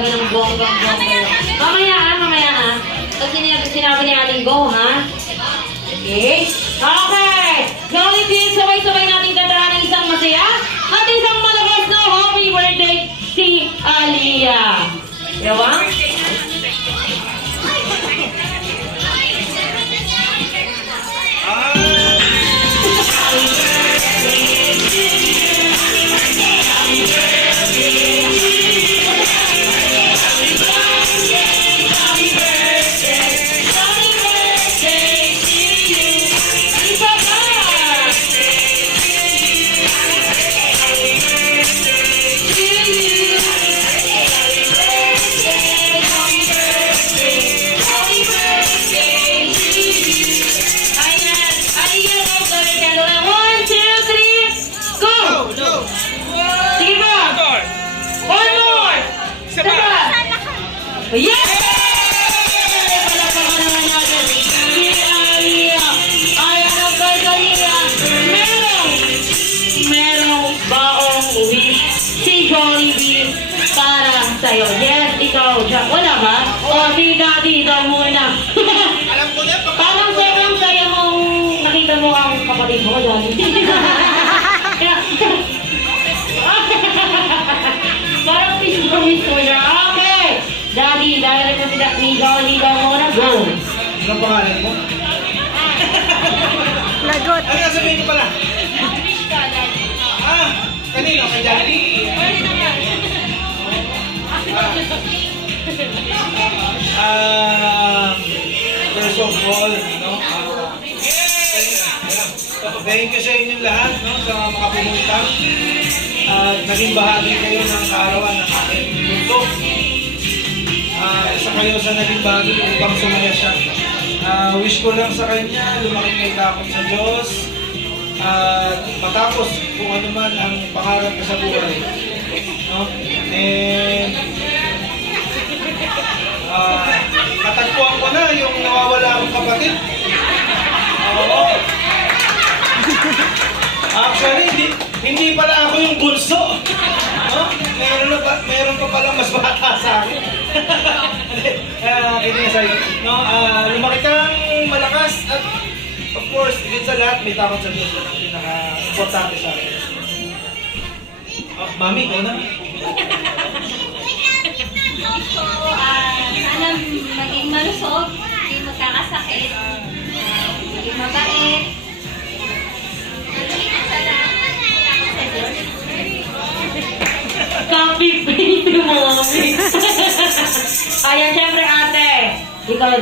talaga ng bonggang-bongga. Mamaya ha. Pag sinabi ni Aling Go, ha? Okay? Okay! Jollibee, sabay-sabay natin kantahan ng isang masaya at isang malakas na happy birthday si Aliyah. Yawa? Yes! Palakpakan naman natin si Aliyah. Ayan ang kagaliya. Merong baong wish si Jollibee para sa'yo. Yes, ikaw. Wala ba? O, si Daddy daw muna. Alam ko na, Parang sobrang saya mong nakita mo ang kapatid mo, Jollibee. Parang miss mo siya. Okay! Daddy, dahil ko sila ni Jollibee daw muna. Go! anong pangalan mo? Lagot. Ano nasabihin ko pala? Kanino? Kay Jollibee? First of all, no? Thank you sa inyong lahat, no? Sa mga makapumunta. At naging bahagi kayo ng kaarawan ng aking mundo. Isa kayo sa naging bahagi upang sumaya siya. Wish ko lang sa kanya, lumaki kay takot sa Diyos. At matapos kung ano man ang pangarap ko sa buhay. No? And natagpuan ko na yung nawawala akong kapatid. Oo. Actually, hindi pala ako yung bunso. No? Meron pa palang mas bata sa akin. Hindi na sa'yo. No? Lumaki kang malakas at of course, higit sa lahat, may takot sa Diyos. Yan ang pinaka-importante sa akin. Mami, ikaw na. So, sana maging malusog, hindi magkakasakit, maging mabait. Sana takot sa Diyos. Copy paste mo, Mami. Ayan, syempre ate. Ikaw